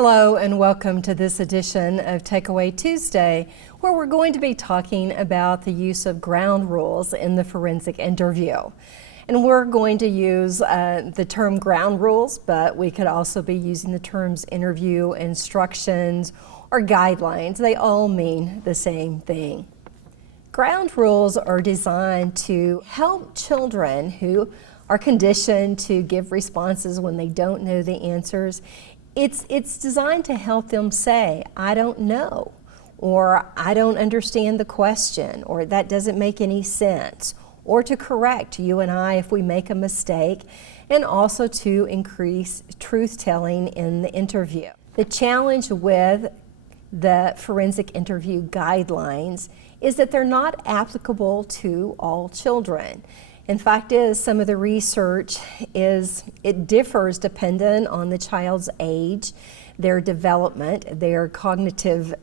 Hello and welcome to this edition of Takeaway Tuesday, where we're going to be talking about the use of ground rules in the forensic interview. And we're going to use the term ground rules, but we could also be using the terms interview instructions or guidelines. They all mean the same thing. Ground rules are designed to help children who are conditioned to give responses when they don't know the answers. It's designed to help them say, I don't know, or I don't understand the question, or that doesn't make any sense, or to correct you and I if we make a mistake, and also to increase truth-telling in the interview. The challenge with the forensic interview guidelines is that they're not applicable to all children. In fact, some of the research it differs dependent on the child's age, their development, their cognitive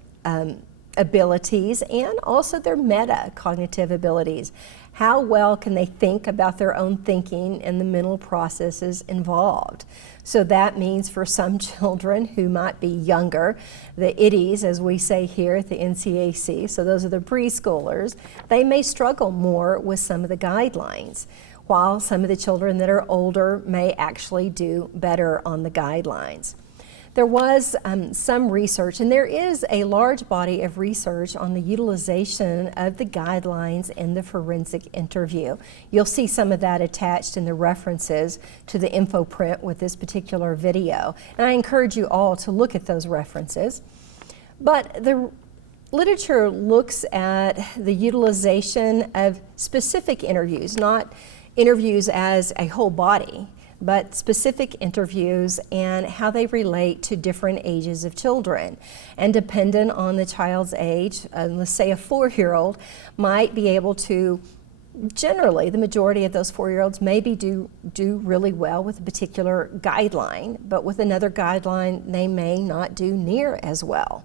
abilities, and also their metacognitive abilities. How well can they think about their own thinking and the mental processes involved? So that means for some children who might be younger, the iddies, as we say here at the NCAC, so those are the preschoolers, they may struggle more with some of the guidelines, while some of the children that are older may actually do better on the guidelines. There was some research, and there is a large body of research on the utilization of the guidelines in the forensic interview. You'll see some of that attached in the references to the info print with this particular video, and I encourage you all to look at those references. But the literature looks at the utilization of specific interviews, not interviews as a whole body, but specific interviews and how they relate to different ages of children. And dependent on the child's age, let's say a 4-year-old might be able to, generally the majority of those 4-year-olds maybe do really well with a particular guideline, but with another guideline they may not do near as well.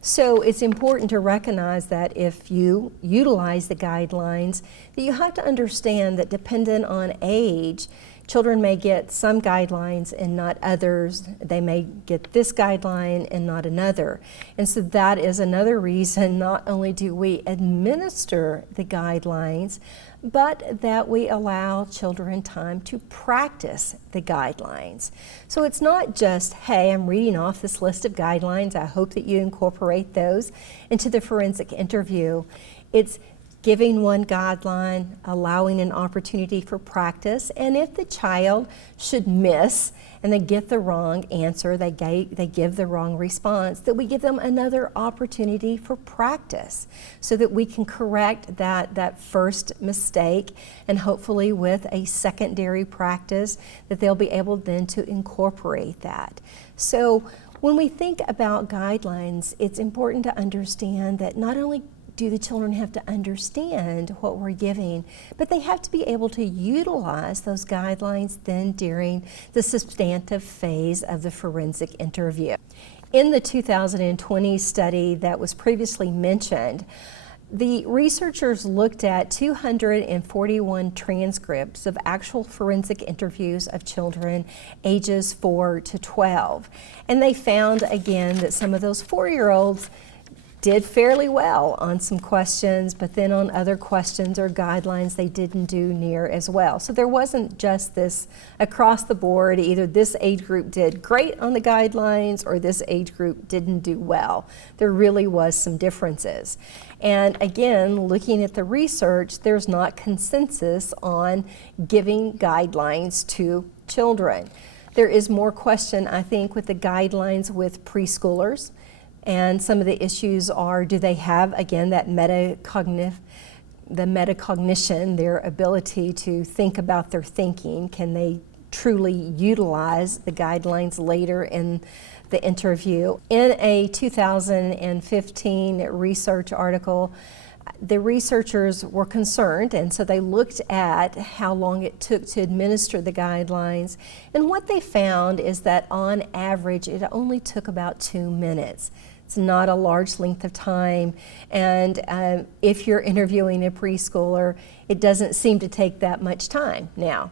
So it's important to recognize that if you utilize the guidelines, that you have to understand that dependent on age, children may get some guidelines and not others. They may get this guideline and not another. And so that is another reason not only do we administer the guidelines, but that we allow children time to practice the guidelines. So it's not just, hey, I'm reading off this list of guidelines, I hope that you incorporate those into the forensic interview. It's giving one guideline, allowing an opportunity for practice, and if the child should miss and they get the wrong answer, they give the wrong response, that we give them another opportunity for practice so that we can correct that first mistake, and hopefully with a secondary practice that they'll be able then to incorporate that. So when we think about guidelines, it's important to understand that not only do the children have to understand what we're giving, but they have to be able to utilize those guidelines then during the substantive phase of the forensic interview. In the 2020 study that was previously mentioned, the researchers looked at 241 transcripts of actual forensic interviews of children ages 4 to 12. And they found again that some of those 4-year-olds did fairly well on some questions, but then on other questions or guidelines they didn't do near as well. So there wasn't just this across the board, either this age group did great on the guidelines or this age group didn't do well. There really was some differences. And again, looking at the research, there's not consensus on giving guidelines to children. There is more question, I think, with the guidelines with preschoolers. And some of the issues are, do they have, again, that metacognition, their ability to think about their thinking? Can they truly utilize the guidelines later in the interview? In a 2015 research article, the researchers were concerned, and so they looked at how long it took to administer the guidelines. And what they found is that on average, it only took about 2 minutes. It's not a large length of time, and if you're interviewing a preschooler, it doesn't seem to take that much time. Now,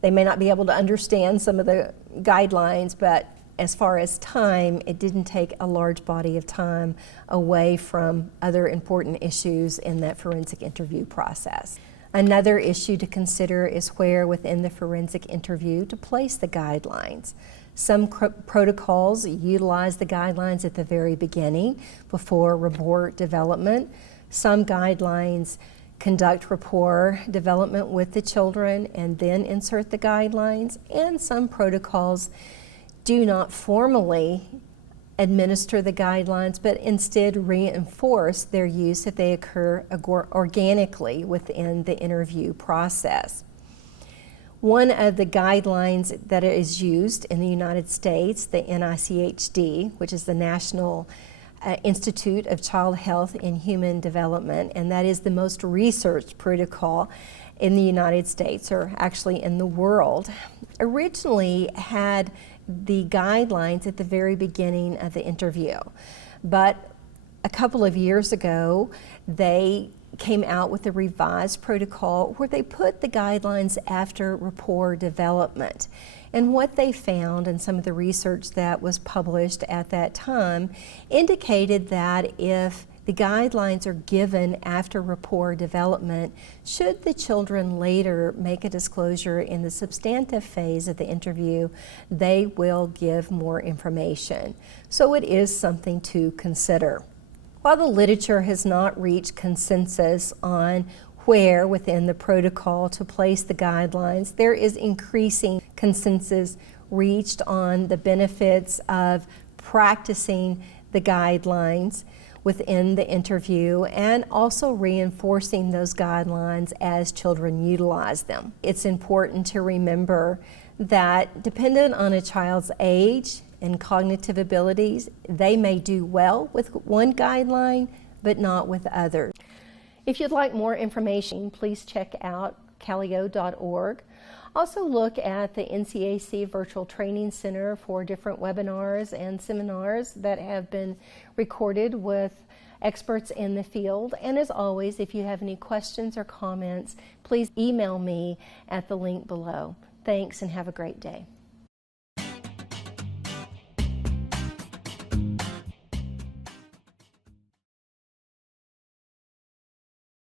they may not be able to understand some of the guidelines, but as far as time, it didn't take a large body of time away from other important issues in that forensic interview process. Another issue to consider is where within the forensic interview to place the guidelines. Some protocols utilize the guidelines at the very beginning before report development. Some guidelines conduct rapport development with the children and then insert the guidelines, and some protocols do not formally administer the guidelines, but instead reinforce their use if they occur organically within the interview process. One of the guidelines that is used in the United States, the NICHD, which is the National Institute of Child Health and Human Development, and that is the most researched protocol in the United States, or actually in the world, originally had the guidelines at the very beginning of the interview. But a couple of years ago, they came out with a revised protocol where they put the guidelines after rapport development. And what they found, and some of the research that was published at that time, indicated that if the guidelines are given after rapport development, should the children later make a disclosure in the substantive phase of the interview, they will give more information. So it is something to consider. While the literature has not reached consensus on where within the protocol to place the guidelines, there is increasing consensus reached on the benefits of practicing the guidelines within the interview and also reinforcing those guidelines as children utilize them. It's important to remember that dependent on a child's age and cognitive abilities, they may do well with one guideline, but not with others. If you'd like more information, please check out calio.org. Also look at the NCAC Virtual Training Center for different webinars and seminars that have been recorded with experts in the field. And as always, if you have any questions or comments, please email me at the link below. Thanks and have a great day.